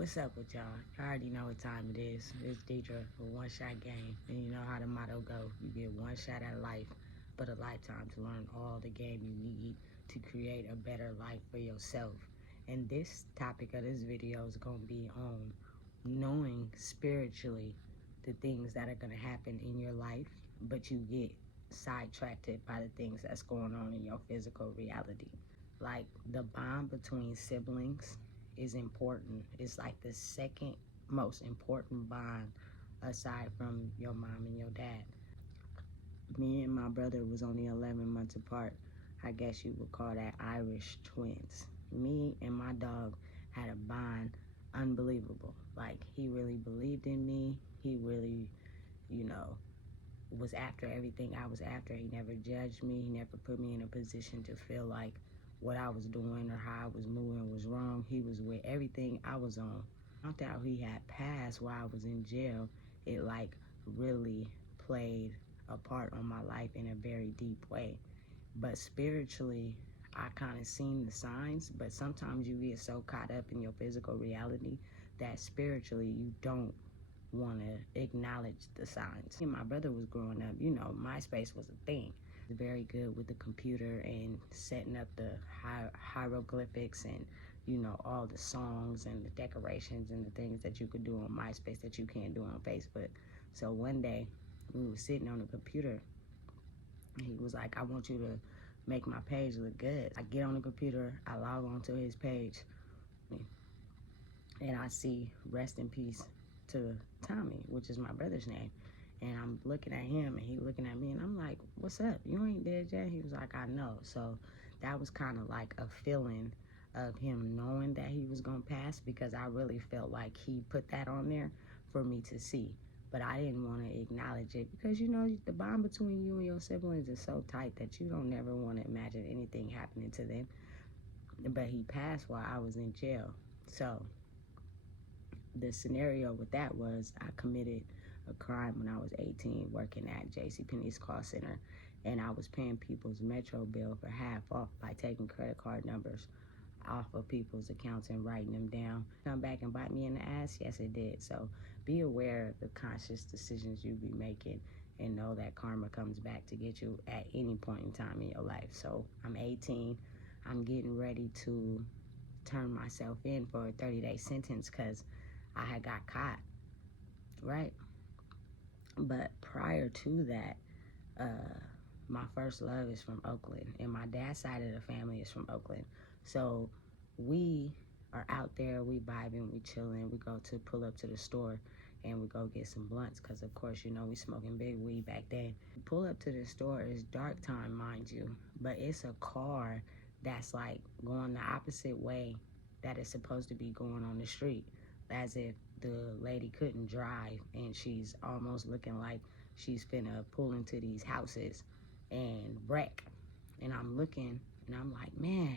What's up with y'all? Y'all already know what time it is. It's Deidre for One Shot Game. And you know how the motto go. You get one shot at life, but a lifetime to learn all the game you need to create a better life for yourself. And this topic of this video is going to be on knowing spiritually the things that are going to happen in your life, but you get sidetracked by the things that's going on in your physical reality. Like the bond between siblings is important. It's like the second most important bond aside from your mom and your dad. Me and my brother was only 11 months apart. I guess you would call that Irish twins. Me and my dog had a bond unbelievable. Like he really believed in me. He really, you know, was after everything I was after. He never judged me. He never put me in a position to feel like what I was doing or how I was moving was wrong. He was with everything I was on. Found out he had passed while I was in jail. It like really played a part on my life in a very deep way. But spiritually, I kind of seen the signs, but sometimes you get so caught up in your physical reality that spiritually you don't want to acknowledge the signs. And my brother was growing up, you know, MySpace was a thing. Very good with the computer and setting up the hieroglyphics and, you know, all the songs and the decorations and the things that you could do on MySpace that you can't do on Facebook. So one day we were sitting on the computer and he was like, I want you to make my page look good. I get on the computer, I log on to his page, and I see rest in peace to Tommy, which is my brother's name. And I'm looking at him and he looking at me and I'm like, what's up? You ain't dead yet? He was like, I know. So that was kind of like a feeling of him knowing that he was gonna pass, because I really felt like he put that on there for me to see. But I didn't want to acknowledge it because, you know, the bond between you and your siblings is so tight that you don't never want to imagine anything happening to them. But he passed while I was in jail. So the scenario with that was I committed a crime when I was 18 working at JCPenney's call center, and I was paying people's metro bill for half off by taking credit card numbers off of people's accounts and writing them down. Come back and bite me in the ass? Yes, it did. So be aware of the conscious decisions you be making and know that karma comes back to get you at any point in time in your life. So I'm 18. I'm getting ready to turn myself in for a 30-day sentence because I had got caught, right? But prior to that, my first love is from Oakland, and my dad's side of the family is from Oakland. So we are out there, we vibing, we chilling, we go to pull up to the store and we go get some blunts because, of course, you know, we smoking big weed back then. Pull up to the store, it's dark time, mind you, but it's a car that's like going the opposite way that it's supposed to be going on the street, as if the lady couldn't drive and she's almost looking like she's finna pull into these houses and wreck. And I'm looking and I'm like, man.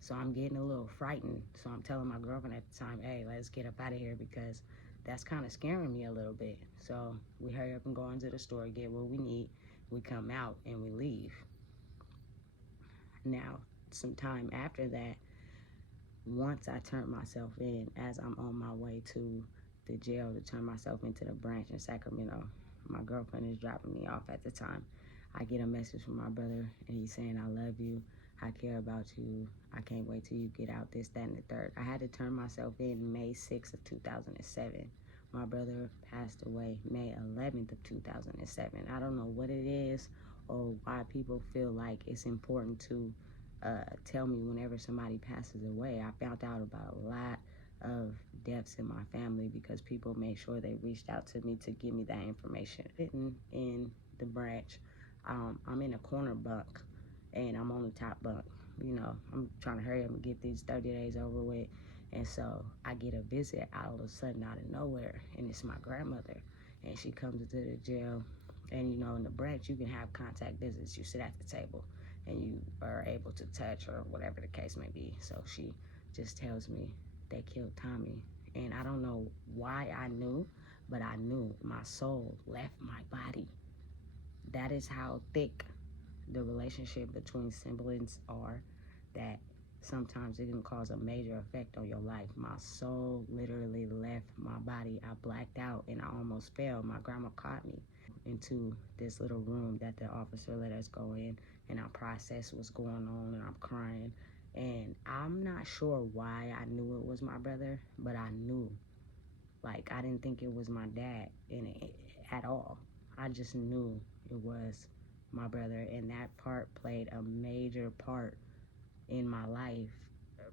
So I'm getting a little frightened. So I'm telling my girlfriend at the time, hey, let's get up out of here because that's kind of scaring me a little bit. So we hurry up and go into the store, get what we need. We come out and we leave. Now, some time after that, once I turned myself in, as I'm on my way to the jail to turn myself into the branch in Sacramento, my girlfriend is dropping me off at the time. I get a message from my brother and he's saying, I love you, I care about you, I can't wait till you get out, this, that, and the third. I had to turn myself in May 6th of 2007. My brother passed away May 11th of 2007. I don't know what it is or why people feel like it's important to tell me whenever somebody passes away. I found out about a lot of deaths in my family because people made sure they reached out to me to give me that information. Sitting in the branch, I'm in a corner bunk and I'm on the top bunk. You know, I'm trying to hurry up and get these 30 days over with. And so I get a visit all of a sudden out of nowhere, and it's my grandmother. And she comes into the jail, and you know, in the branch, you can have contact visits. You sit at the table and you are able to touch or whatever the case may be. So she just tells me they killed Tommy. And I don't know why I knew, but I knew my soul left my body. That is how thick the relationship between siblings are, that sometimes it can cause a major effect on your life. My soul literally left my body. I blacked out and I almost fell. My grandma caught me into this little room that the officer let us go in, and our process was going on, and I'm crying. And I'm not sure why I knew it was my brother, but I knew. Like, I didn't think it was my dad in it at all. I just knew it was my brother, and that part played a major part in my life,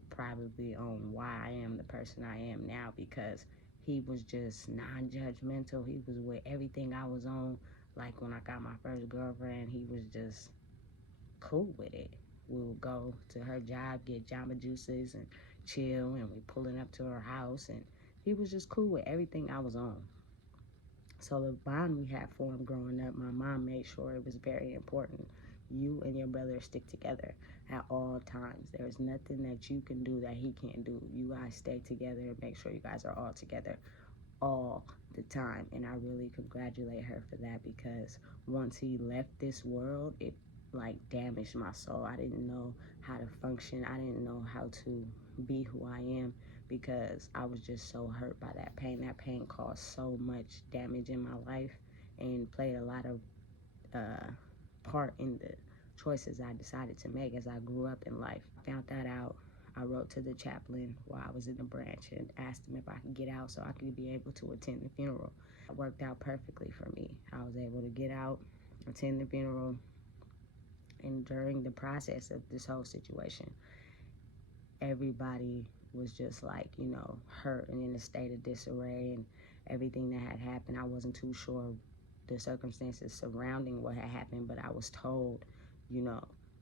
probably on why I am the person I am now, because he was just non-judgmental. He was with everything I was on. Like, when I got my first girlfriend, he was just cool with it. We would go to her job, get Jamba Juices and chill, and we pulling up to her house, and he was just cool with everything I was on. So the bond we had formed growing up, my mom made sure it was very important. You and your brother stick together at all times. There's nothing that you can do that he can't do. You guys stay together and make sure you guys are all together all the time. And I really congratulate her for that, because once he left this world, it like damaged my soul. I didn't know how to function. I didn't know how to be who I am, because I was just so hurt by that pain. That pain caused so much damage in my life and played a lot of part in the choices I decided to make as I grew up in life. I found that out. I wrote to the chaplain while I was in the branch and asked him if I could get out so I could be able to attend the funeral. It worked out perfectly for me. I was able to get out, attend the funeral, and during the process of this whole situation, everybody was just like, hurt and in a state of disarray, and everything that had happened. I wasn't too sure the circumstances surrounding what had happened, but I was told,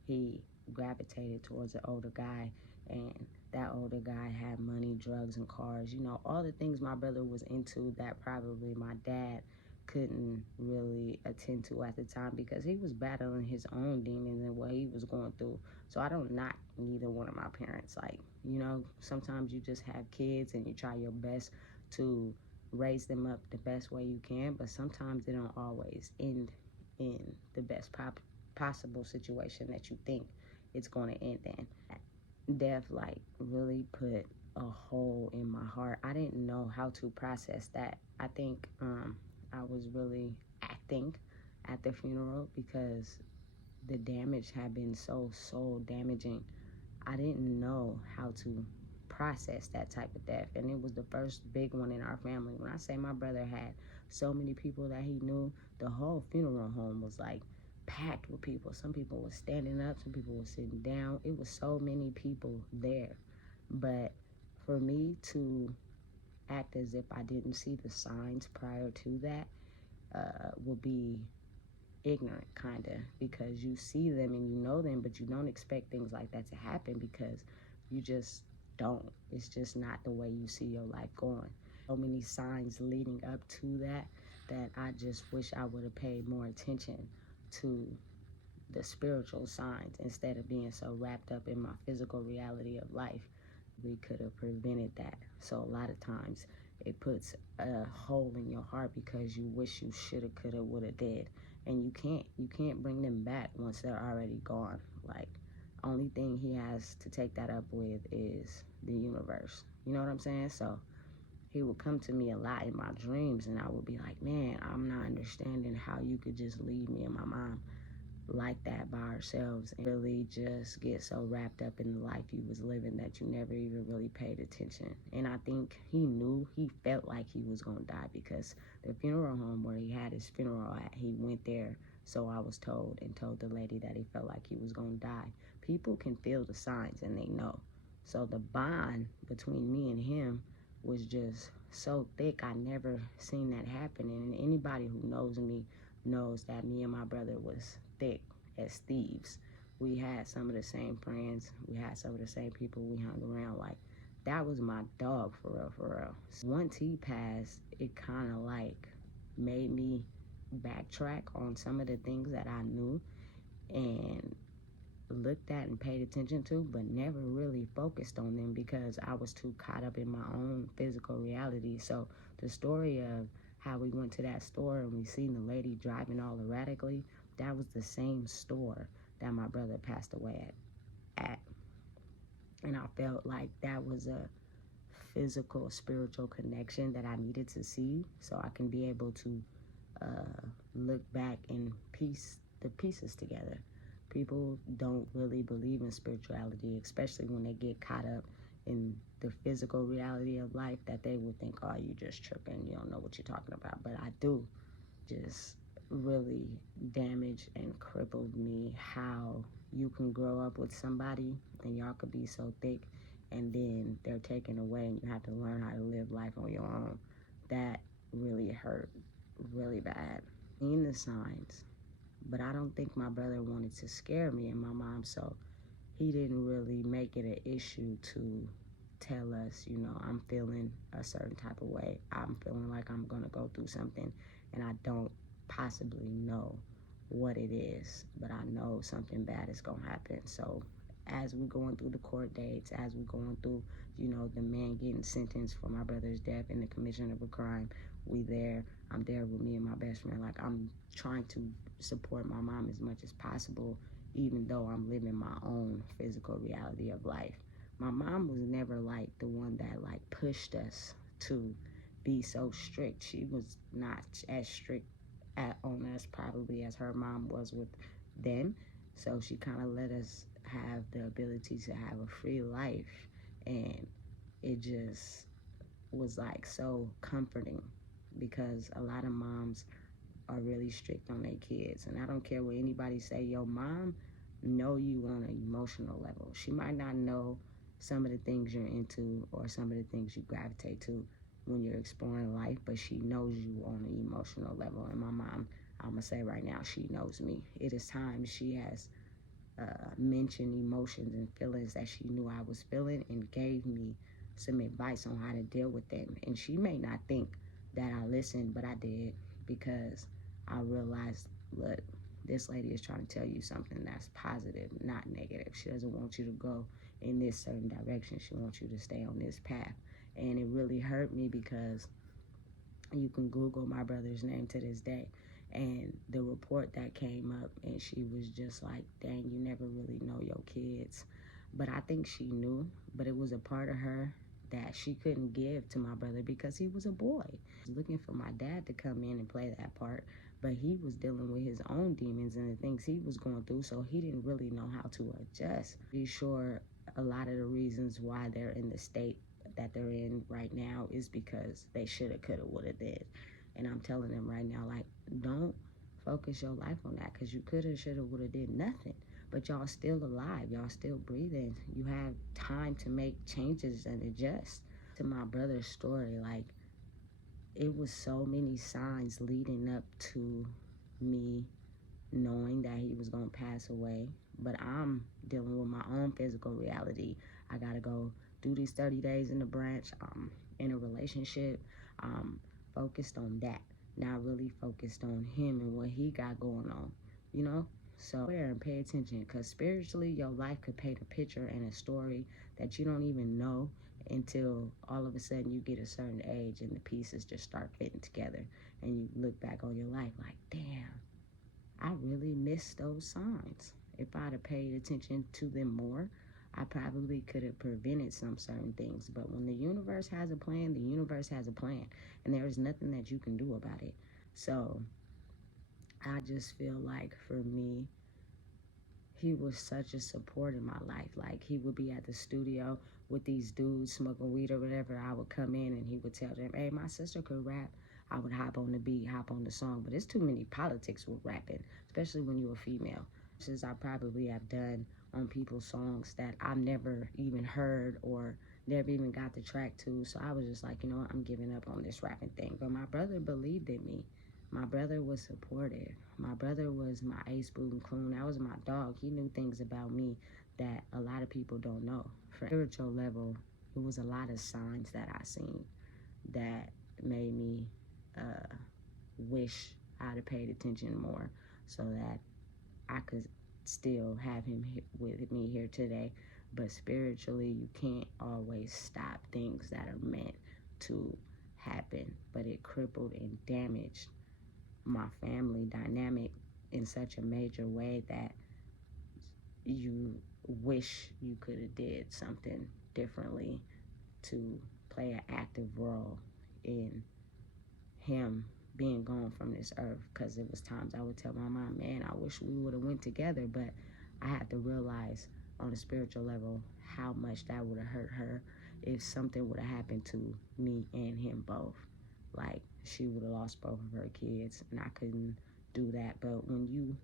he gravitated towards an older guy, and that older guy had money, drugs, and cars, all the things my brother was into that probably my dad couldn't really attend to at the time, because he was battling his own demons and what he was going through. So I don't knock neither one of my parents. Like, sometimes you just have kids and you try your best to raise them up the best way you can, but sometimes they don't always end in the best possible situation that you think it's going to end in. Death really put a hole in my heart. I didn't know how to process that. I think I was really acting at the funeral because the damage had been so soul damaging. I didn't know how to process that type of death, and it was the first big one in our family. When I say my brother had so many people that he knew, the whole funeral home was like packed with people. Some people were standing up, some people were sitting down. It was so many people there. But for me to act as if I didn't see the signs prior to that would be ignorant, kind of, because you see them and you know them, but you don't expect things like that to happen because you just don't. It's just not the way you see your life going. So many signs leading up to that I just wish I would have paid more attention to the spiritual signs instead of being so wrapped up in my physical reality of life. We could have prevented that. So a lot of times it puts a hole in your heart because you wish you shoulda, coulda, woulda, did. And you can't bring them back once they're already gone. Like, only thing he has to take that up with is the universe. You know what I'm saying? So he would come to me a lot in my dreams, and I would be like, man, I'm not understanding how you could just leave me and my mom like that by ourselves and really just get so wrapped up in the life you was living that you never even really paid attention. And I think he felt like he was gonna die, because the funeral home where he had his funeral at, he went there, so I was told, and told the lady that he felt like he was gonna die. People can feel the signs and they know. So the bond between me and him was just so thick. I never seen that happen, and anybody who knows me knows that me and my brother was thick as thieves. We had some of the same friends. We had some of the same people we hung around. Like, that was my dog, for real, for real. So once he passed, it kind of like made me backtrack on some of the things that I knew and looked at and paid attention to, but never really focused on them because I was too caught up in my own physical reality. So the story of how we went to that store and we seen the lady driving all erratically, that was the same store that my brother passed away at. And I felt like that was a physical, spiritual connection that I needed to see so I can be able to look back and piece the pieces together. People don't really believe in spirituality, especially when they get caught up in the physical reality of life, that they would think, oh, you just tripping, you don't know what you're talking about. But I do. Just really damaged and crippled me how you can grow up with somebody and y'all could be so thick and then they're taken away and you have to learn how to live life on your own. That really hurt really bad. Seen the signs, but I don't think my brother wanted to scare me and my mom, so he didn't really make it an issue to tell us, you know, I'm feeling a certain type of way. I'm feeling like I'm going to go through something and I don't possibly know what it is, but I know something bad is going to happen. So as we going through the court dates, as we going through, you know, the man getting sentenced for my brother's death and the commission of a crime, we there. I'm there with me and my best friend. Like, I'm trying to support my mom as much as possible, even though I'm living my own physical reality of life. My mom was never like the one that like pushed us to be so strict. She was not as strict on us probably as her mom was with them. So she kind of let us have the ability to have a free life. And it just was like so comforting because a lot of moms are really strict on their kids. And I don't care what anybody say, your mom know you on an emotional level. She might not know some of the things you're into or some of the things you gravitate to when you're exploring life, but she knows you on an emotional level. And my mom, I'm gonna say right now, she knows me. It is time she has mentioned emotions and feelings that she knew I was feeling and gave me some advice on how to deal with them. And she may not think that I listened, but I did, because I realized, look, this lady is trying to tell you something that's positive, not negative. She doesn't want you to go in this certain direction. She wants you to stay on this path. And it really hurt me because you can Google my brother's name to this day. And the report that came up, and she was just like, dang, you never really know your kids. But I think she knew, but it was a part of her that she couldn't give to my brother because he was a boy. I was looking for my dad to come in and play that part, but he was dealing with his own demons and the things he was going through, so he didn't really know how to adjust. Be sure a lot of the reasons why they're in the state that they're in right now is because they shoulda, coulda, woulda, did. And I'm telling them right now, like, don't focus your life on that, because you coulda, shoulda, woulda, did nothing. But y'all still alive. Y'all still breathing. You have time to make changes and adjust. To my brother's story, like, it was so many signs leading up to me knowing that he was going to pass away. But I'm dealing with my own physical reality. I got to go do these 30 days in the branch. In a relationship. Focused on that. Not really focused on him and what he got going on, you know? So, aware and pay attention, because spiritually, your life could paint a picture and a story that you don't even know until all of a sudden you get a certain age and the pieces just start fitting together. And you look back on your life like, damn, I really missed those signs. If I'd have paid attention to them more, I probably could have prevented some certain things. But when the universe has a plan, the universe has a plan. And there is nothing that you can do about it. So I just feel like for me, he was such a support in my life. Like, he would be at the studio with these dudes smoking weed or whatever. I would come in and he would tell them, hey, my sister could rap. I would hop on the beat, hop on the song. But it's too many politics with rapping, especially when you're a female. Since I probably have done on people's songs that I've never even heard or never even got the track to. So I was just like, you know what, I'm giving up on this rapping thing. But my brother believed in me. My brother was supportive. My brother was my ace boot and coon. That was my dog. He knew things about me that a lot of people don't know. For spiritual level, it was a lot of signs that I seen that made me wish I'd have paid attention more so that I could still have him with me here today. But spiritually, you can't always stop things that are meant to happen. But it crippled and damaged my family dynamic in such a major way that you wish you could have did something differently to play an active role in him being gone from this earth. Because it was times I would tell my mom, man, I wish we would have went together, but I had to realize on a spiritual level how much that would have hurt her if something would have happened to me and him both. Like, she would have lost both of her kids, and I couldn't do that. But when you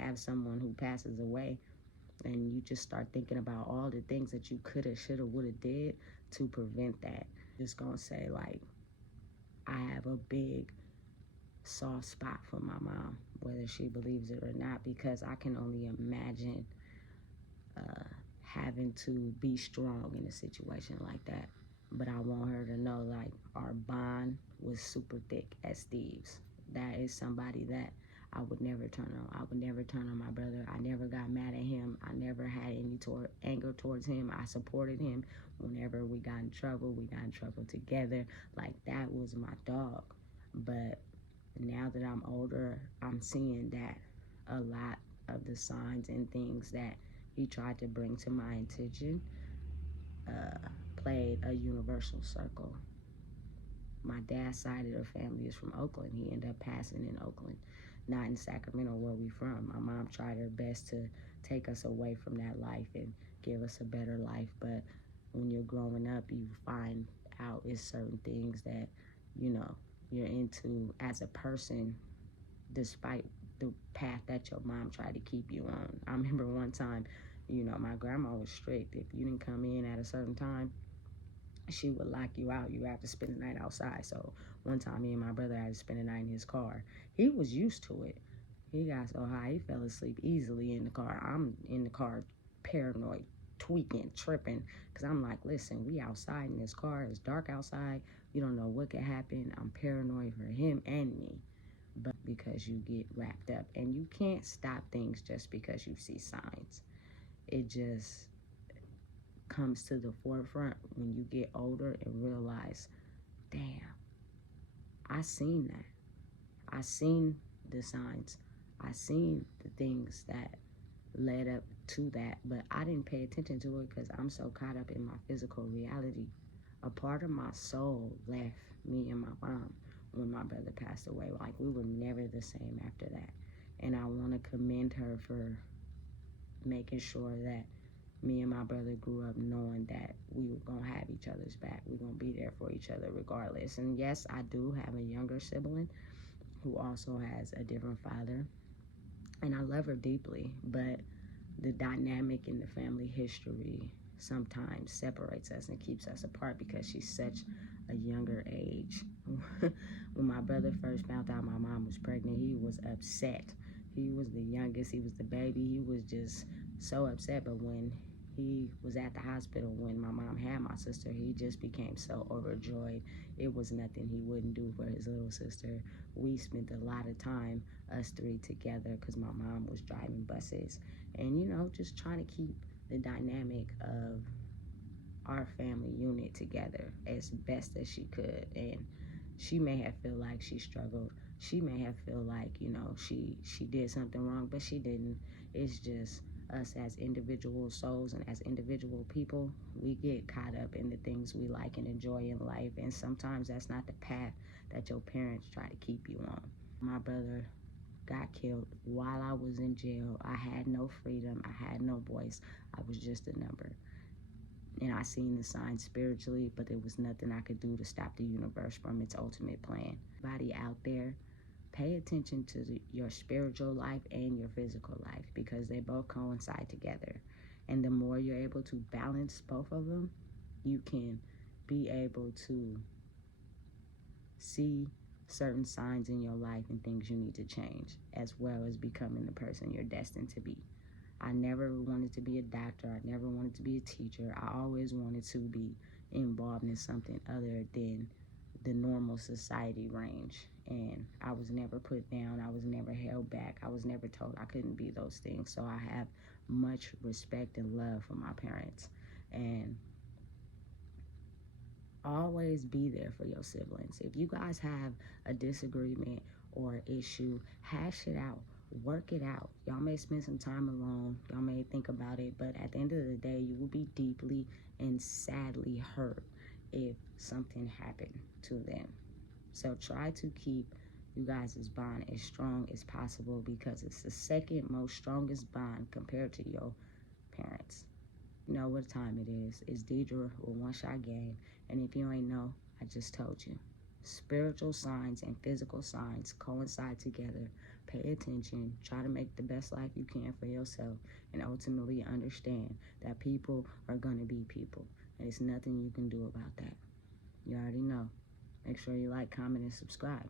have someone who passes away, and you just start thinking about all the things that you could have, should have, would have did to prevent that. Just gonna say, like, I have a big soft spot for my mom, whether she believes it or not, because I can only imagine having to be strong in a situation like that. But I want her to know, like, our bond was super thick as thieves. That is somebody that I would never turn on. I would never turn on my brother. I never got mad at him. I never had any anger towards him. I supported him whenever we got in trouble. We got in trouble together. Like, that was my dog. But now that I'm older, I'm seeing that a lot of the signs and things that he tried to bring to my attention played a universal circle. My dad's side of the family is from Oakland. He ended up passing in Oakland, not in Sacramento where we from. My mom tried her best to take us away from that life and give us a better life. But when you're growing up, you find out it's certain things that, you know, you're into as a person, despite the path that your mom tried to keep you on. I remember one time, you know, my grandma was strict. If you didn't come in at a certain time, she would lock you out. You have to spend the night outside. So one time, me and my brother had to spend the night in his car. He was used to it. He got so high, he fell asleep easily in the car. I'm in the car, paranoid, tweaking, tripping, because I'm like, listen, we outside in this car. It's dark outside. You don't know what could happen. I'm paranoid for him and me. But because you get wrapped up, and you can't stop things just because you see signs. It just comes to the forefront when you get older and realize, damn, I seen that. I seen the signs. I seen the things that led up to that, but I didn't pay attention to it because I'm so caught up in my physical reality. A part of my soul left me and my mom when my brother passed away. Like, we were never the same after that. And I want to commend her for making sure that me and my brother grew up knowing that we were going to have each other's back. We're going to be there for each other regardless. And yes, I do have a younger sibling who also has a different father. And I love her deeply, but the dynamic in the family history sometimes separates us and keeps us apart because she's such a younger age. When my brother first found out my mom was pregnant, he was upset. He was the youngest, he was the baby, he was just so upset. But when he was at the hospital when my mom had my sister, he just became so overjoyed. It was nothing he wouldn't do for his little sister. We spent a lot of time, us three, together because my mom was driving buses. And, you know, just trying to keep the dynamic of our family unit together as best as she could. And she may have felt like she struggled. She may have felt like, you know, she did something wrong, but she didn't. It's just us as individual souls and as individual people, we get caught up in the things we like and enjoy in life. And sometimes that's not the path that your parents try to keep you on. My brother got killed while I was in jail. I had no freedom. I had no voice. I was just a number. And I seen the signs spiritually, but there was nothing I could do to stop the universe from its ultimate plan. Everybody out there, pay attention to your spiritual life and your physical life because they both coincide together. And the more you're able to balance both of them, you can be able to see certain signs in your life and things you need to change, as well as becoming the person you're destined to be. I never wanted to be a doctor. I never wanted to be a teacher. I always wanted to be involved in something other than the normal society range. And I was never put down. I was never held back. I was never told I couldn't be those things. So I have much respect and love for my parents. And always be there for your siblings. If you guys have a disagreement or issue, hash it out. Work it out. Y'all may spend some time alone. Y'all may think about it, but at the end of the day, you will be deeply and sadly hurt if something happened to them. So try to keep you guys' bond as strong as possible, because it's the second most strongest bond compared to your parents. You know what time it is. It's Deidre with One Shot Game. And if you ain't know, I just told you. Spiritual signs and physical signs coincide together. Pay attention. Try to make the best life you can for yourself. And ultimately understand that people are going to be people. And there's nothing you can do about that. You already know. Make sure you like, comment, and subscribe.